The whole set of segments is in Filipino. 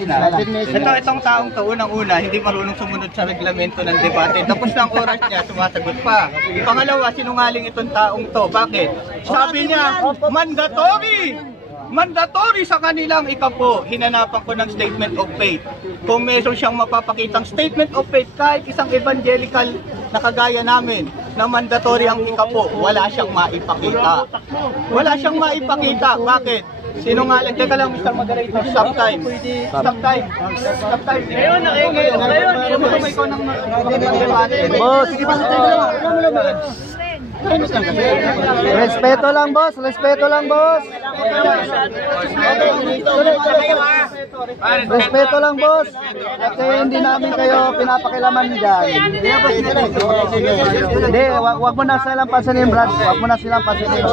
Itong taong to, unang-una, hindi marunong sumunod sa reglamento ng debate. Tapos ng oras niya, sumasagot pa. Pangalawa, sinungaling itong taong to. Bakit? Sabi niya, mandatory sa kanilang ikapo. Hinanapan ko ng statement of faith. Kung meron siyang mapapakitang statement of faith, kahit isang evangelical na kagaya namin, na mandatory ang ikapo, wala siyang maipakita. Wala siyang maipakita. Bakit? Sinungaling. Teka lang, Mr. Moderator. Stop time. Stop time. Stop time. Ngayon. May ikaw ng debate. Boss, sige pa sa tayo lang. Respeto lang, boss. Respeto lang, boss. Respeto lang, boss. Kasi hindi namin kayo pinapakilaman dyan. Hindi, wag mo na silang pansinin, Brad. Wag mo na silang pansinin.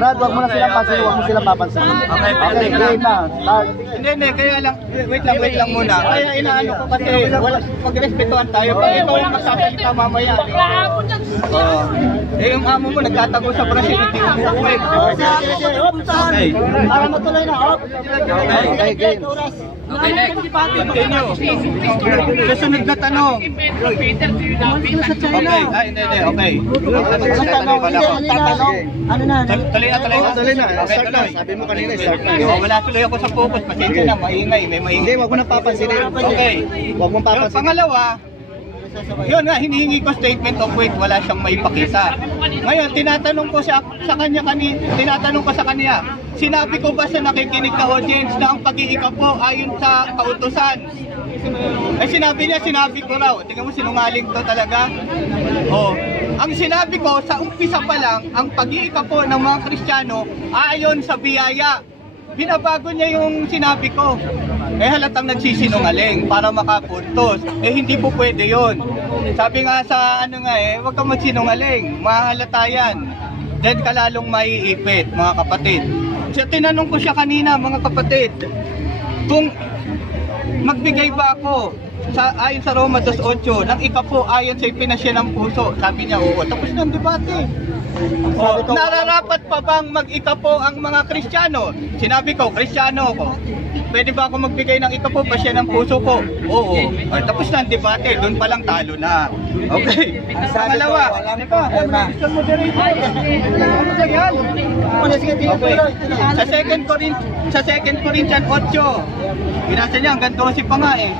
Brad, wag mo na silang pansinin. Wag mo silang papansinin. Okay, game na. Hindi, kaya lang, wait lang muna. Kaya inaano ko kasi, pag-respetuhan tayo. Pag ikaw ang magsasalita mamaya. Yung amo mo nagtatago sa Brazil, hindi mo umuwi. Okay. Para matuloy na, op. Okay, game. Okay, next. Continue. Susunod na tanong. Okay, okay. Ano na? Tuloy na. Okay, tuloy. Sabi mo kanina, start na. Wala tuloy ako sa focus. Pasensya na, maingay. May maingay. Hindi, wag mo nang papansinin. Okay. Wag mo papansinin. Pangalawa, yun nga, hinihingi ko statement of faith, wala siyang maipakita. Ngayon, tinatanong ko sa kanya, sinabi ko ba sa nakikinig na audience na ang pag-iikapo ayon sa kautusan? Ay sinabi ko raw. Tingnan mo, sinungaling to talaga. Ang sinabi ko, sa umpisa pa lang, ang pag-iikapo ng mga Kristiyano ayon sa biyaya. Binabago niya yung sinabi ko. Halatang nagsisinungaling para makapuntos. Hindi po pwede yun. Sabi nga sa huwag kang magsinungaling. Mahalata yan. Then ka lalong maiipit, mga kapatid. So, tinanong ko siya kanina, mga kapatid, kung magbigay ba ako ayon sa Roma 2:8 ng ikapo ayon sa ipinasya ng puso? Sabi niya, oo. Tapos ng debate. Nararapat pa bang mag-ikapo ang mga Kristiyano? Sinabi ko, Kristiyano ako. Pwede ba ako magbigay ng ikapo pasya ng puso ko? Oo. Tapos ng debate, doon palang talo na. Okay. Pangalawa. Mr. Moderator. Okay. Sa 2 Corinthians 8, binasa niya hanggang 12 pa nga eh.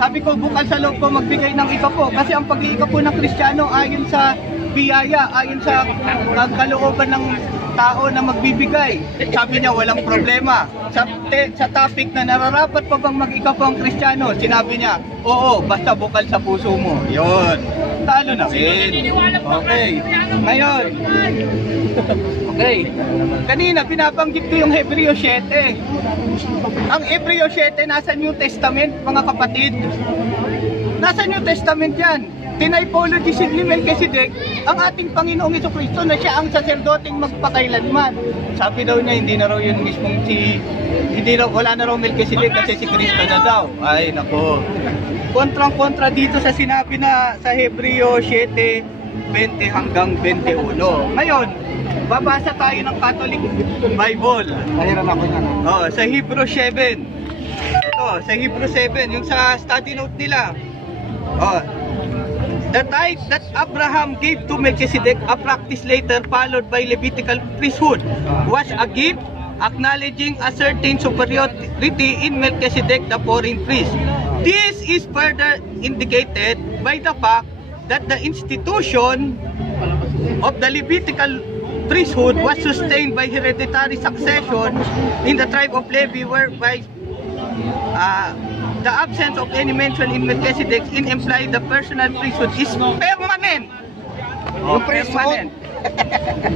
Sabi ko, bukal sa loob ko magbigay ng ikapo. Kasi ang pag-iikapo ng Kristiyano ayon sa biyaya, ayon sa kalooban ng tao na magbibigay. Sabi niya, walang problema. Sa topic na nararapat pa bang mag-ikapo ang Kristiyano, sinabi niya, oo, basta bukal sa puso mo. Yun. Talo na rin. Okay. Ngayon. Okay. Kanina, pinabanggit ko yung Hebreo 7. Ang Hebreo 7 nasa New Testament, mga kapatid. Nasa New Testament yan. Tinipology ni Melchizedek ang ating Panginoong Jesucristo na siya ang saserdoting magpakailanman. Sabi daw niya, hindi na raw yun mismong wala na raw Melchizedek kasi si Kristo na daw. Ay, nako. Kontrang-kontra dito sa sinabi na sa Hebreo 7:20 hanggang 21. Ngayon, babasa tayo ng Catholic Bible. Sa Hebrew 7. Sa Hebrew 7, yung sa study note nila. The tithe that Abraham gave to Melchizedek, a practice later followed by Levitical priesthood, was a gift acknowledging a certain superiority in Melchizedek, the foreign priest. This is further indicated by the fact that the institution of the Levitical priesthood was sustained by hereditary succession in the tribe of Levi, whereby the absence of any mention in Melchizedek implies the personal priesthood is permanent. Permanent.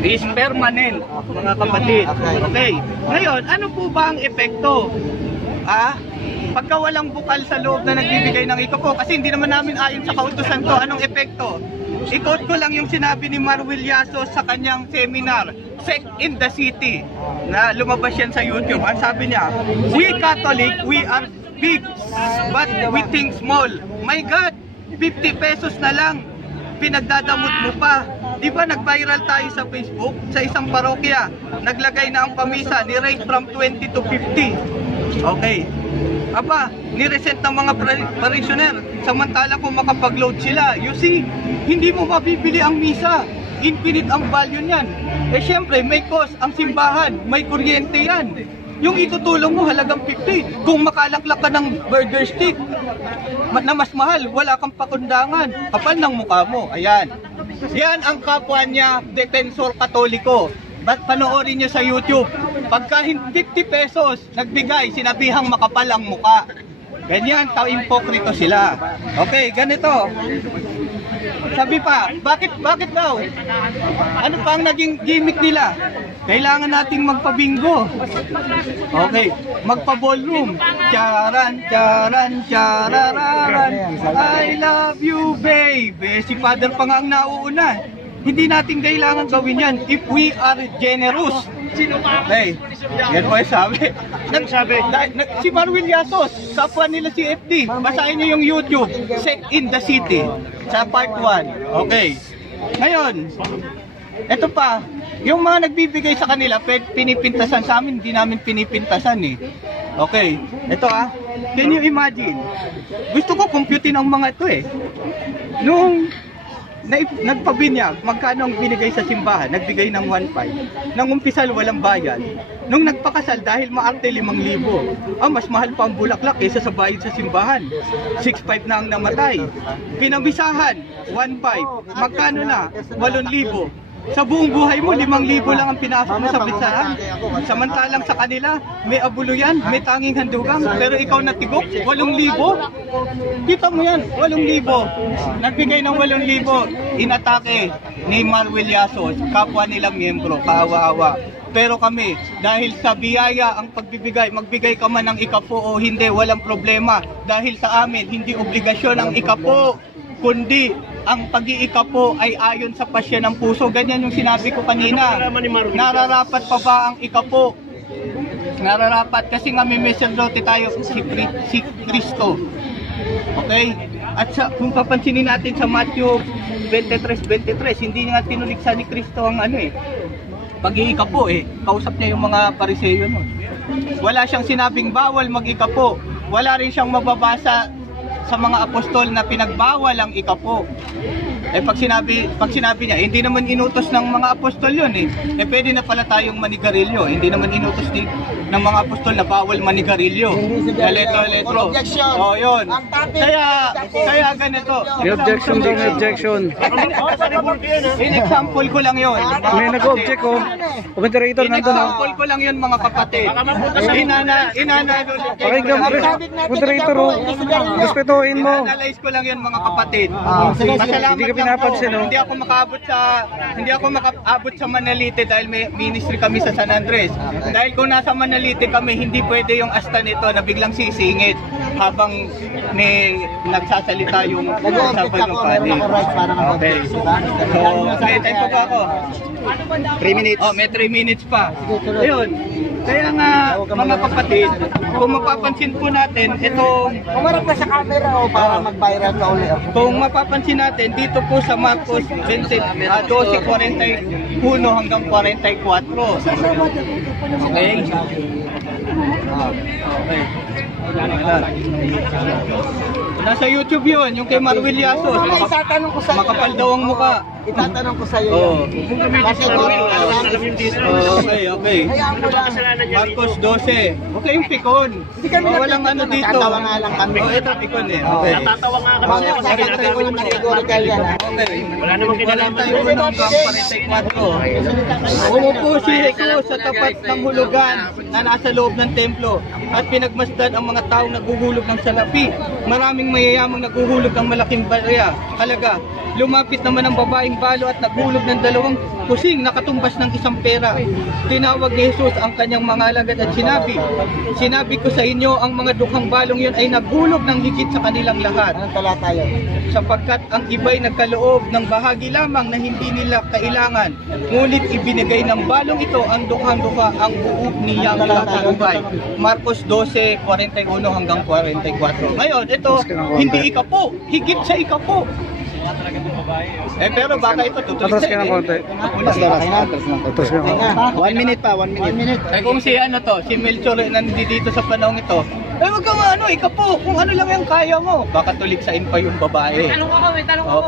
Is permanent, mga kapatid. Okay. Ngayon, ano po ba ang epekto? Pagka walang bukal sa loob na nagbibigay ng ikapo, kasi hindi naman namin ayon sa kautusan to, anong epekto? I-quote ko lang yung sinabi ni Marwil Yaso sa kanyang seminar, Sect in the City, na lumabas yan sa YouTube. Ang sabi niya, we Catholic, we are big, but we think small. My God, 50 pesos na lang, pinagdadamot mo pa. di ba nag-viral tayo sa Facebook sa isang parokya, naglagay na ang pamisa ni rate from 20 to 50. Okay. Aba, ni-reset ng mga parishioner, samantala kung makapag-load sila. You see, hindi mo mabibili ang misa. Infinite ang value niyan. Eh syempre, may cost ang simbahan, may kuryente yan. Yung itutulong mo halagang 50. Kung makalaklak ka ng burger stick na mas mahal, wala kang pakundangan. Kapal ng mukha mo. Ayan. Yan ang kapwa niya, Defensor Katoliko. Ba't panoorin niyo sa YouTube? Pagka 50 pesos nagbigay, sinabihang makapal ang muka. Ganyan, tao-impokrito sila. Okay, ganito. Sabi pa, bakit daw? Ano pa ang naging gimmick nila? Kailangan nating magpabingo. Okay, magpa-ballroom. Charan, charan, chararan. I love you, baby. Si Father pa nga ang nauuna. Hindi natin kailangan gawin yan if we are generous. Okay, yan po yung sabi. Si Marwil Yasos, kapwa nila si FD. Basahin niyo yung YouTube, Set in the City, sa part 1. Okay. Ngayon, eto pa, yung mga nagbibigay sa kanila, pinipintasan sa amin, hindi namin pinipintasan eh. Okay, eto can you imagine? Gusto ko computein ang mga ito eh. Nung nagpabinyag, magkano ang binigay sa simbahan? Nagbigay ng 1.5. Nang umpisal, walang bayad. Nung nagpakasal, dahil maarte 5,000. Mas mahal pa ang bulaklak kaysa sa bayad sa simbahan. 6.5 na ang namatay. Pinamisahan, 1.5. Magkano na? 8,000. Sa buong buhay mo, 5,000 lang ang pinasok mo sa pisahan. Samantalang sa kanila, may abulo yan, may tanging handugang. Pero ikaw natigok, 8,000. Kita mo yan, 8,000. Nagbigay ng 8,000, inatake ni Marwil Yasos, kapwa nilang miyembro, kaawa-awa. Pero kami, dahil sa biyaya ang pagbibigay, magbigay ka man ng ikapo o hindi, walang problema. Dahil sa amin, hindi obligasyon ang ikapo, kundi ang pag-iikapo ay ayon sa pasya ng puso. Ganyan yung sinabi ko kanina. Nararapat pa ba ang ikapo? Nararapat kasi nga may sacerdote tayo, si Kristo. Okay? At kung papansinin natin sa Matthew 23:23, hindi nga tinuliksa ni Kristo ang pag-iikapo kausap niya yung mga Pariseyo nun. Wala siyang sinabing bawal mag-ikapo. Wala rin siyang mababasa sa mga apostol na pinagbawal ang ikapo. Pag sinabi niya, hindi naman inutos ng mga apostol yun pwede na pala tayong manigarilyo. Hindi naman inutos ng mga apostol na bawal manigarilyo. Letro. Yun. Kaya ganito. May objection daw, may objection. In-example ko lang yun. May nag-object ko. Moderator nandun In-example ko lang yun mga kapatid. Pakinggan mo, moderator respetuhin mo. In-analyze ko lang yun mga kapatid. Hindi ka pinapansin, Hindi ako makaabot sa Manalite dahil may ministry kami sa San Andres. Dahil kung nasa Manalite kami, hindi pwede yung asta nito na biglang sisingit habang may nagsasalita yung sabi ng panig. Okay. So, may time pa ba ako? 3 minutes. May 3 minutes pa. Ayun. Kaya nga, mga kapatid, kung mapapansin po natin, itong... Umarap ka sa camera para mag-viral ka ulit. Kung mapapansin natin, dito po sa Marcos 12:41 hanggang 44. Okay? Okay. Nasa YouTube yun, yung kay Marwil Yasos. Makapal daw ang muka. Itatanong ko sa iyo. Okay. Marcos 12. Okay yung pikon. Walang ano dito. Tatawa nga lang kami. Ito pikon Okay. Natatawa nga kami kasi ginagawa ng categorical yan. Okay. Wala namang kinalaman. 44. Umupo si Rico sa tapat ng hulugan na nasa loob ng templo at pinagmasdan ang mga taong naguhulog ng salapi. Maraming mayayamang naguhulog ng malaking barya. Halaga. Lumapit naman ang babaeng balo at naghulog ng 2 kusing nakatumbas ng 1 pera. Tinawag ni Jesus ang kanyang mga alagad at sinabi ko sa inyo, ang mga dukhang balong yun ay naghulog ng higit sa kanilang lahat. Anong talata yun? Sapagkat ang iba'y nagkaloob ng bahagi lamang na hindi nila kailangan, ngunit ibinigay ng balong ito ang dukhang-dukha ang buog niyang kakalubay. Marcos 12:41 hanggang 44. Ngayon, ito, hindi ikapo, higit sa ikapo. Pero baka ito tutuloy Atras ka ng konti. Atras ka ng 1 minute pa, 1 minute. Kung si ano to, si Melchor nandito sa panahon ito, wag kang ano, ikaw po, kung ano lang yung kaya mo, baka tuliksain pa yung babae.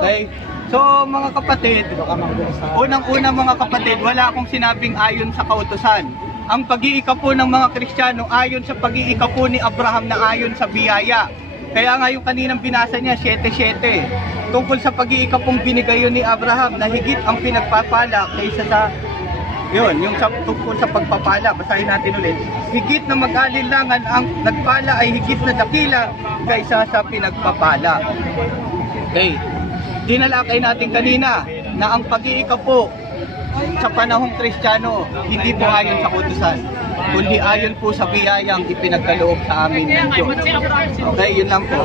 Okay? So mga kapatid, unang-una mga kapatid, wala akong sinabing ayon sa kautusan. Ang pag-iikapo ng mga Kristiyano ayon sa pag-iikapo ni Abraham na ayon sa biyaya. Kaya nga yung kaninang binasa niya, 7:7, tungkol sa pag-iikapong binigay yun ni Abraham na higit ang pinagpapala kaysa sa, yun, yung tungkol sa pagpapala, basahin natin ulit. Higit na mag-alinlangan ang nagpala ay higit na dakila kaysa sa pinagpapala. Okay. Dinalakay natin kanina na ang pag-iikapo sa panahong Kristiyano hindi po ayon sa kautusan, kundi ayon po sa biyayang ipinagkaloob sa amin ng Diyos. Okay, yun lang po.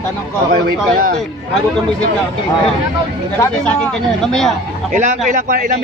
Tanong ko. Okay, wait ka lang. Bago ka music na. Okay. Sabi sa akin kanina, mamaya. Ilang